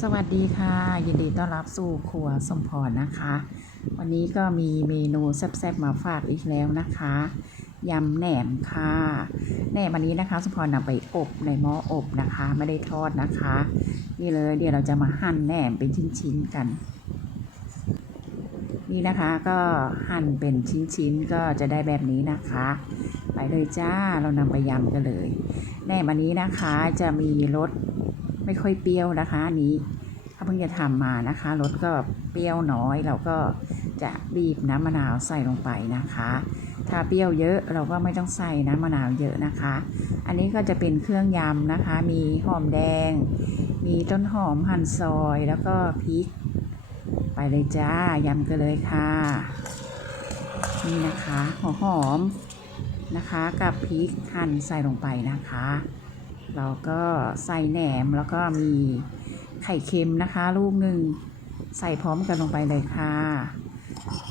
สวัสดีค่ะ ยินดีต้อนรับสู่ครัวสมพรนะคะ วันนี้ก็มีเมนูแซ่บๆมาฝากอีกแล้วนะคะยำแหนมค่ะแหนมอันนี้นะคะสมพรนำไปอบในหม้ออบนะคะ ไม่ได้ทอดนะคะ นี่เลยเดี๋ยวเราจะมาหั่นแหนมเป็นชิ้นๆกัน นี่นะคะก็หั่นเป็นชิ้นๆก็จะได้แบบนี้นะคะ ไปเลยจ้าเรานำไปยำกันเลยแหนมอันนี้นะคะจะมีรส ไม่ค่อยเปรี้ยวนะคะอันนี้ถ้าเพิ่งจะทำมานะคะรสก็เปรี้ยวน้อยเราก็จะบีบน้ำมะนาวใส่ลงไปนะคะ ถ้าเปรี้ยวเยอะเราก็ไม่ต้องใส่น้ำมะนาวเยอะนะคะ อันนี้ก็จะเป็นเครื่องยำนะคะ มีหอมแดง มีต้นหอมหั่นซอยแล้วก็พริก ไปเลยจ้ายำกันเลยค่ะ นี่นะคะหัวหอมนะคะ กับพริกหั่นใส่ลงไปนะคะ เราก็ใส่แหนมแล้วก็มีไข่เค็มนะคะ ลูกหนึ่งใส่พร้อมกันลงไปเลยค่ะ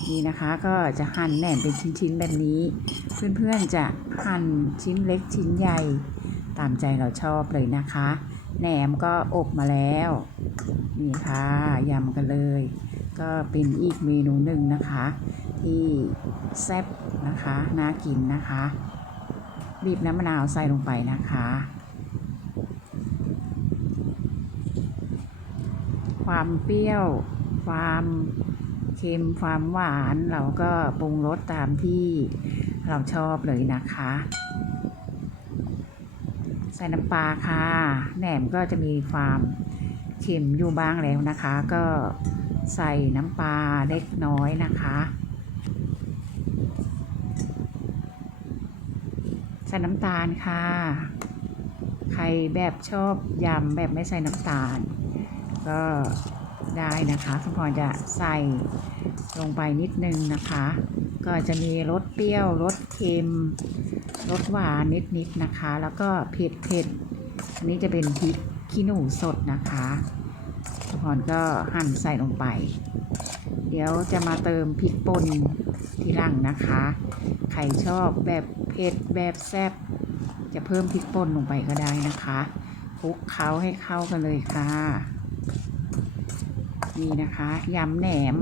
นี่นะคะก็จะหั่นแหนมเป็นชิ้นๆแบบนี้ เพื่อนๆจะหั่นชิ้นเล็กชิ้นใหญ่ตามใจเราชอบเลยนะคะ แหนมก็อบมาแล้ว นี่ค่ะยำกันเลย ก็เป็นอีกเมนูหนึ่งนะคะ ที่แซ่บนะคะน่ากินนะคะ บีบน้ำมะนาวใส่ลงไปนะคะ ความเปรี้ยว ความเค็มความหวานเราก็ปรุงรสตามที่เราชอบเลยนะคะ ใส่น้ำปลาค่ะแหนมก็จะมีความเค็มอยู่บ้างแล้วนะคะ ก็ใส่น้ำปลาเล็กน้อยนะคะใส่น้ำตาลค่ะ ใครแบบชอบยำแบบไม่ใส่น้ำตาล ก็ได้นะคะสมพรจะใส่ลงไปนิดนึงนะคะ ก็จะมีรสเปรี้ยวรสเค็มรสหวานนิดๆนะคะ แล้วก็เผ็ดเผ็ดอันนี้จะเป็นพริกขี้หนูสดนะคะสมพรก็หั่นใส่ลงไป เดี๋ยวจะมาเติมพริกป่นทีหลังนะคะใครชอบแบบเผ็ดแบบแซ่บจะเพิ่มพริกป่นลงไปก็ได้นะคะคลุกเคล้าให้เข้ากันเลยค่ะ นี่นะคะยำแหนม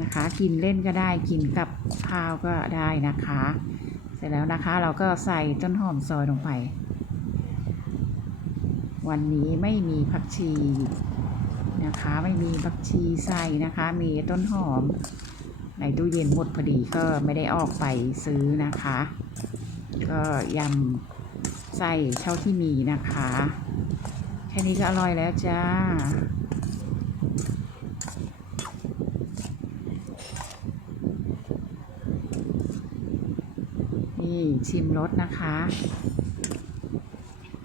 นะคะ กินเล่นก็ได้กินกับข้าวก็ได้นะคะ เสร็จแล้วนะคะ เราก็ใส่ต้นหอมซอยลงไป วันนี้ไม่มีผักชีนะคะ ไม่มีผักชีใส่นะคะ มีต้นหอมในตู้เย็นหมดพอดีก็ไม่ได้ออกไปซื้อนะคะ ก็ยำใส่เท่าที่มีนะคะ แค่นี้ก็อร่อยแล้วจ้า นี่ชิมรสนะคะ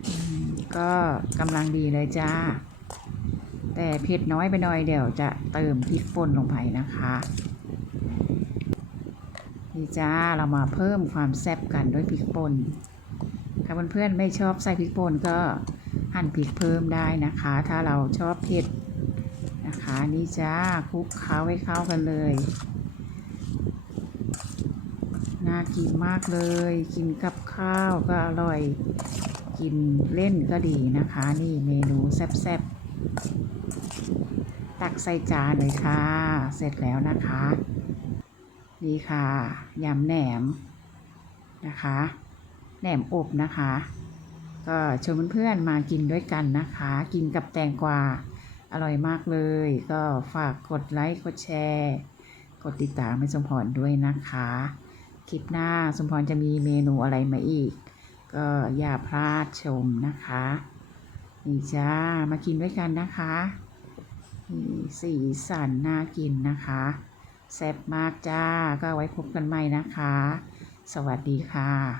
อืมก็กำลังดีเลยจ้า แต่เผ็ดน้อยไปหน่อยเดี๋ยวจะเติมพริกป่นลงไปนะคะนี่จ้าเรามาเพิ่มความแซ่บกันด้วยพริกป่นถ้าเพื่อนๆไม่ชอบใส่พริกป่นก็ หั่นพริกเพิ่มได้นะคะ ถ้าเราชอบเผ็ดนะคะนี่จ้าคลุกเคล้าให้เข้ากันเลยน่ากินมากเลย กินกับข้าวก็อร่อย กินเล่นก็ดีนะคะ นี่เมนูแซ่บๆ ตักใส่จานเลยค่ะ เสร็จแล้วนะคะ นี่ค่ะยำแหนมนะคะ แหนมอบนะคะ ก็ชวนเพื่อนๆมากินด้วยกันนะคะ กินกับแตงกวาอร่อยมากเลย ก็ฝากกดไลค์กดแชร์ กดติดตามให้สมพรด้วยนะคะ คลิปหน้าสมพรจะมีเมนูอะไรมาอีก ก็อย่าพลาดชมนะคะนี่จ้ามากินด้วยกันนะคะนี่สีสันน่ากินนะคะแซ่บมากจ้าก็ไว้พบกันใหม่นะคะ สวัสดีค่ะ